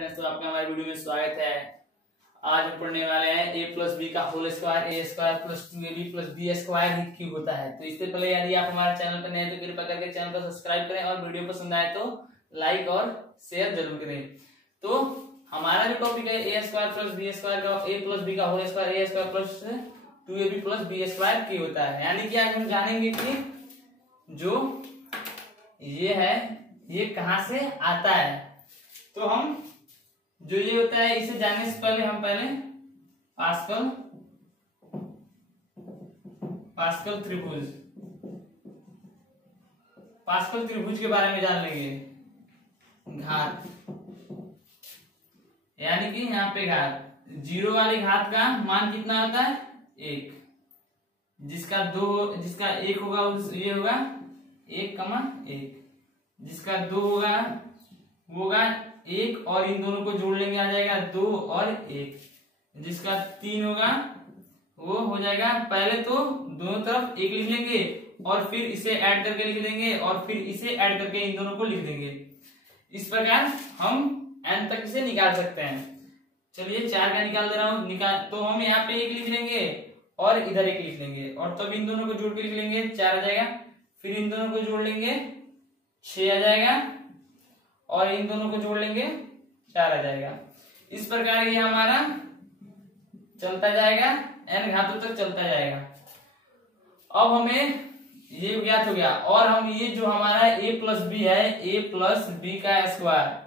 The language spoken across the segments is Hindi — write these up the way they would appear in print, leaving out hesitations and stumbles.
फ्रेंड्स, तो आपका हमारे वीडियो में स्वागत है। आज हम पढ़ने वाले हैं a प्लस बी का whole square a square plus 2ab plus B square ही क्यों होता है। तो इससे पहले यदि आप हमारे चैनल पर नए हैं तो कृपया करके चैनल को सब्सक्राइब करें और वीडियो पसंद आए तो लाइक और शेयर जरूर करें। तो हमारा जो टॉपिक है a square plus B square का a प्लस बी का whole square a square plus 2ab plus B square क्यों होता है। यानी कि आज हम जानेंगे कि जो ये है ये कहां से आता है। तो हम जो ये होता है इसे जानने से पहले हम पास्कल त्रिभुज के बारे में जान लेंगे। घात यानी कि यहाँ पे घात जीरो वाली घात का मान कितना होता है 1, जिसका 1 होगा ये होगा 1,1, जिसका 2 होगा वो होगा 1 और इन दोनों को जोड़ लेंगे आ जाएगा 2 और 1, जिसका 3 होगा वो हो जाएगा। पहले तो दोनों तरफ 1 लिख लेंगे और फिर इसे ऐड करके लिख देंगे और फिर इसे ऐड करके इन दोनों को लिख देंगे। इस प्रकार हम n तक इसे निकाल सकते हैं। चलिए 4 का निकाल दे रहा हूं। तो हम यहाँ पे 1 लिख लेंगे और इधर 1 लिख लेंगे और तब इन दोनों को जोड़ के लिख लेंगे 4 आ जाएगा। फिर इन दोनों को जोड़ लेंगे 6 आ जाएगा और इन दोनों को जोड़ लेंगे 4 आ जाएगा। इस प्रकार ये हमारा चलता जाएगा, n घातों तक चलता जाएगा। अब हमें ये ज्ञात हो गया और हम ये जो हमारा a प्लस बी है a प्लस बी का स्क्वायर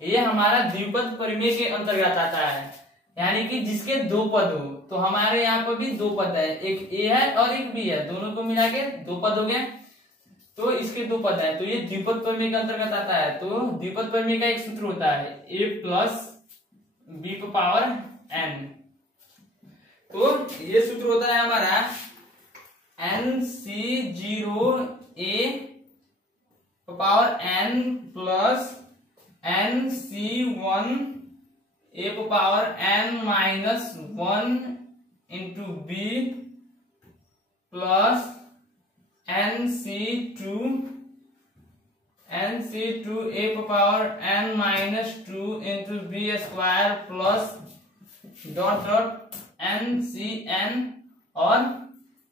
ये हमारा द्विपद प्रमेय के अंतर्गत आता है। यानी कि जिसके 2 पद हो। तो हमारे यहाँ पर भी 2 पद है, एक a है और एक b है, दोनों को मिला के 2 पद हो गए। तो इसके 2 पद है तो ये द्विपद प्रमेय के अंतर्गत आता है। तो द्विपद प्रमेय का एक सूत्र होता है a plus B power n। तो ये सूत्र होता है हमारा nc0 a power n plus nc1 a power n minus 1 into b plus nc2 a power n minus 2 into B square plus dot dot ncn और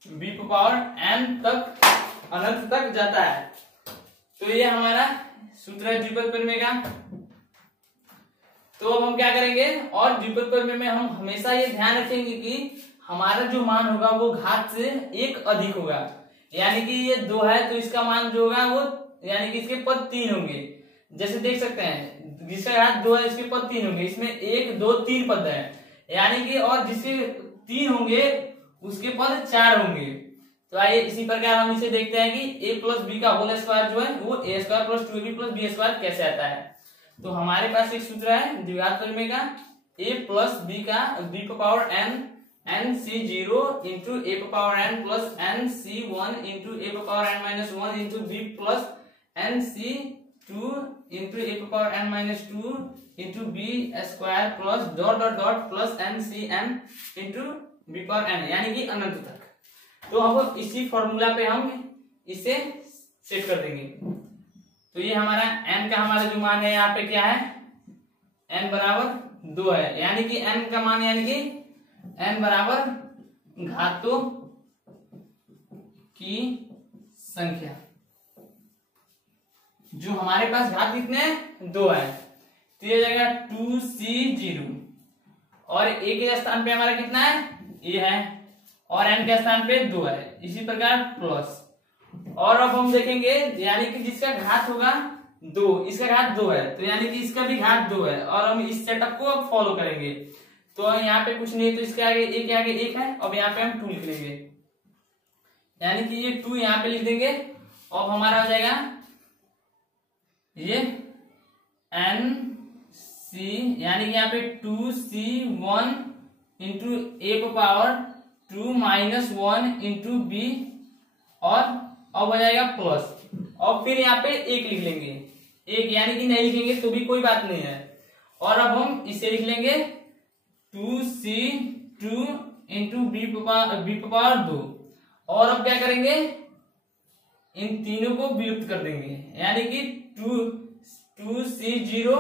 b पावर n तक अनंत तक जाता है। तो ये हमारा सूत्र है द्विपद प्रमेय का। तो अब हम क्या करेंगे और द्विपद प्रमेय में हम हमेशा ये ध्यान रखेंगे कि हमारा जो मान होगा वो घात से 1 अधिक होगा। यानी कि ये 2 है तो इसका मान जो होगा वो यानी कि इसके पद 3 होंगे। जैसे देख सकते हैं जिसका घात 2 है इसके पद 3 होंगे। इसमें 1 2 3 पद है यानी कि और जिसके 3 होंगे उसके पद 4 होंगे। तो आइए इसी प्रकार हम इसे देखते हैं कि a प्लस बी का होल स्क्वायर जो है वो a square plus 2ab plus B square कैसे आता है। तो हमारे पास एक सूत्र है द्विघात प्रमेय का a प्लस बी का b power n nc0 into a power n plus nc1 into a power n minus 1 into b plus nc2 into a power n minus 2 into b square plus dot dot dot plus ncn into b power n यानी कि अनंत तक। तो अब इसी फॉर्मूला पे हम इसे सेट कर देंगे। तो ये हमारा n का हमारा जो मान है यहाँ पे क्या है n बराबर 2 है। यानी कि n का मान यानी कि n बराबर घातों की संख्या। जो हमारे पास घात कितने 2 है तो ये जाएगा 2c0 और a के स्थान पे हमारा कितना है a है और n के स्थान पे 2 है। इसी प्रकार प्लस और अब हम देखेंगे यानी कि जिसका घात होगा 2 इसका घात 2 है तो यानी कि इसका भी घात 2 है और हम इस सेटअप को अब फॉलो करेंगे। तो यहाँ पे कुछ नहीं तो इसके आगे a के आगे 1 है। अब यहाँ पे हम 2 लिख लेंगे यानी कि ये 2 यहाँ पे लिख देंगे। अब हमारा हो जाएगा ये nc यानी कि यहाँ पे 2c1 into a power 2 minus 1 into b और अब हो जाएगा प्लस। और फिर यहाँ पे 1 लिख लेंगे 1 यानी कि नहीं लिखेंगे तो भी कोई बात नहीं है। और अब हम इसे लिख लेंगे 2c2 इंटू b पावर 2 और अब क्या करेंगे इन तीनों को विलुप्त कर देंगे यानी कि 2c0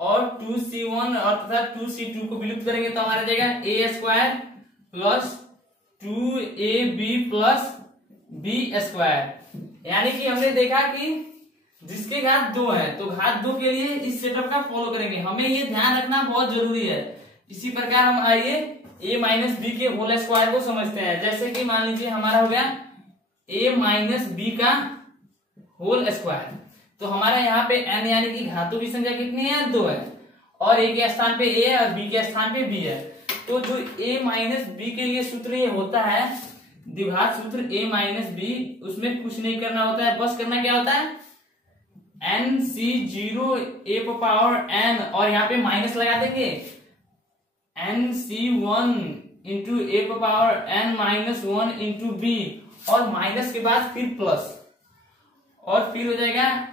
और 2c1 और तथा 2c2 को विलुप्त करेंगे तो हमारा जाएगा a square plus 2ab plus b square. यानी कि हमने देखा कि जिसके घात 2 है तो घात 2 के लिए इस सेटअप का फॉलो करेंगे, हमें ये ध्यान रखना बहुत जरूरी है। इसी प्रकार हम आइए a माइनस बी के होल स्क्वायर को समझते हैं। जैसे कि मान लीजिए हमारा हो गया a माइनस बी का होल स्क्वायर, तो हमारा यहाँ पे n यानी कि घातों की संख्या कितनी है, 2 है, और a के स्थान पे a है और b के स्थान पे b है। तो जो a माइनस बी के लिए सूत्र ये होता है द्विघात सूत्र a माइनस बी, उसमें कुछ नहीं करना होता है, बस करना क्या होता है nc0 a पावर n और यहाँ पे माइनस लगा देंगे nc1 into A power n minus 1 into B, और माइनस के बाद फिर प्लस, और फिर हो जाएगा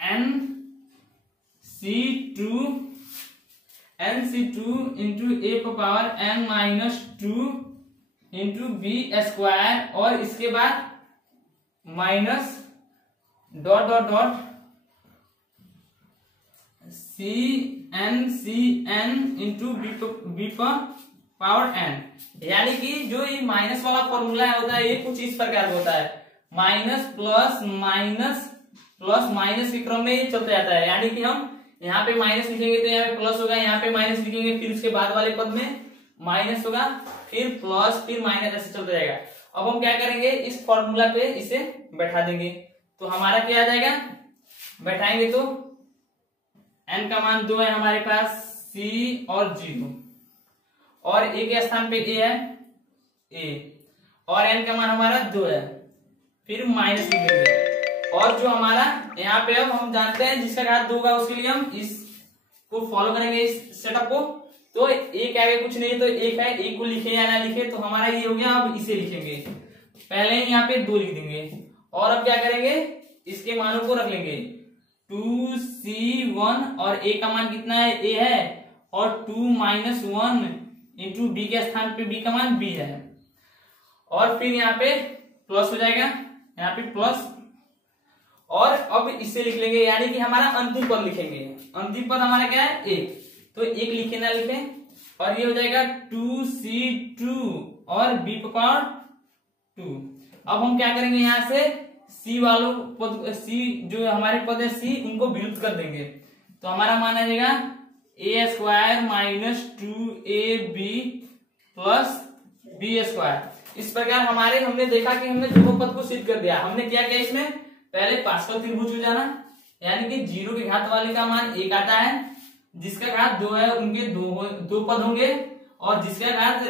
nc2 into A power n minus 2 into B square, और इसके बाद minus dot dot dot cn into B power n। यानी कि जो ये माइनस वाला फॉर्मूला होता है ये कुछ इस प्रकार का होता है, minus plus minus plus minus के क्रम में ये चलता जाता है। यानी कि हम यहाँ पे माइनस लिखेंगे तो यहाँ पे प्लस होगा, यहाँ पे माइनस लिखेंगे फिर उसके बाद वाले पद में माइनस होगा, फिर प्लस फिर माइनस, ऐसे चलता जाएगा। अब हम क्या करेंगे, इस फॉर्मूला पे इसे बैठा देंगे तो हमारा क्या आ जाएगा, बैठाएंगे तो n का मान 2 है हमारे पास, c और 0, और a के स्थान पे a है a, और n का मान हमारा 2 है, फिर माइनस लिखेंगे, और जो हमारा यहाँ पे अब हम जानते हैं जिसका घात 2 होगा उसके लिए हम इसको फॉलो करेंगे, इस सेटअप को। तो एक आगे कुछ नहीं है तो एक है, एक को लिखे या ना लिखे, तो हमारा ये हो गया। अब इसे लिखेंगे, पहले यहाँ पे 2 लिख देंगे, और अब क्या करेंगे, इसके मानों को रख लेंगे 2c1, और a का मान कितना है, a है, और 2 माइनस 1 इंटू बी के स्थान पे b का मान b है, और फिर यहाँ पे प्लस हो जाएगा, यहाँ पे प्लस, और अब इससे लिख लेंगे, यानी कि हमारा अंतिम पद लिखेंगे। अंतिम पद हमारा क्या है, 1, तो 1 लिखे ना लिखे, और ये हो जाएगा 2c2 और b पावर 2। अब हम क्या करेंगे, यहाँ से c वालों पद, c जो हमारे पद है c, उनको विलुप्त कर देंगे, तो हमारा मान आ जाएगा a square minus 2ab plus b square. इस प्रकार हमारे हमने देखा कि हमने दोनों पद को सिद्ध कर दिया। हमने क्या किया, इसमें पहले पास्कल त्रिभुज हो जाना, यानी कि 0 के घात वाले का मान 1 आता है, जिसका घात 2 है उनके दो पद होंगे, और जिसका घात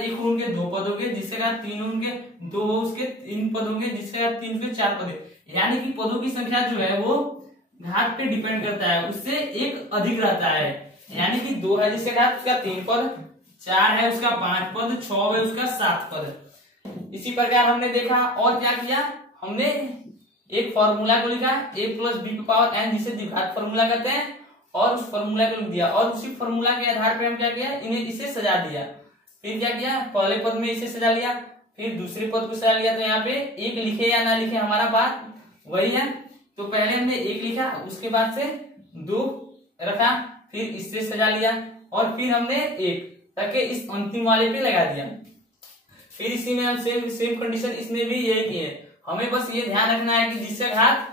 1 हो उनके 2 पद होंगे, जिसका घात 3 हो उनके 2 हो उसके 3 पद होंगे, जिसका घात 3 उसके 4 पद है। यानी कि पदों की संख्या जो है वो घात पे डिपेंड करता है, उससे एक अधिक रहता है। यानी कि 2 है जिसका घात उसका 3 पद, 4 है उसका 5 पद, 6 है उसका 7 पद। इसी प्रकार हमने देखा, और क्या किया, हमने एक फॉर्मूला को लिखा a plus B power n, जिसे द्विघात फॉर्मूला कहते हैं, और उस फॉर्मूला को लिख दिया, और उसी फॉर्मूला के आधार पर हम क्या किया, इन्हें इसे सजा दिया। फिर क्या किया, पहले पद में इसे सजा लिया, फिर दूसरे पद को सजा लिया, तो यहाँ पे 1 लिखे या ना लिखे हमारा बात वही है। तो पहले हमने 1 लिखा, उसके बाद से 2 रखा, फिर इससे सजा लिया, और फिर हमने 1 ताकि इस अंतिम वाले पे लगा दिया। फिर इसी में हम सेम कंडीशन इसमें भी यही किए। हमें बस ये ध्यान रखना है कि जिसका घात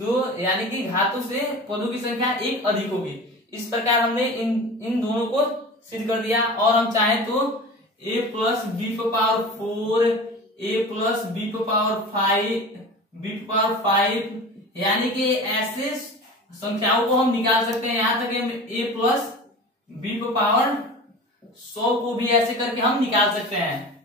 2 यानी कि घातों से पदों की संख्या 1 अधिक होगी। इस प्रकार हमने इन दोनों को सिद्ध कर दिया, और हम चाहें तो a plus B power 4, a plus B power 5, यानी कि ऐसे संख्याओं को हम निकाल सकते हैं। यहाँ तक a प्लस बी पावर 100 को भी ऐसे करके हम निकाल सकते हैं।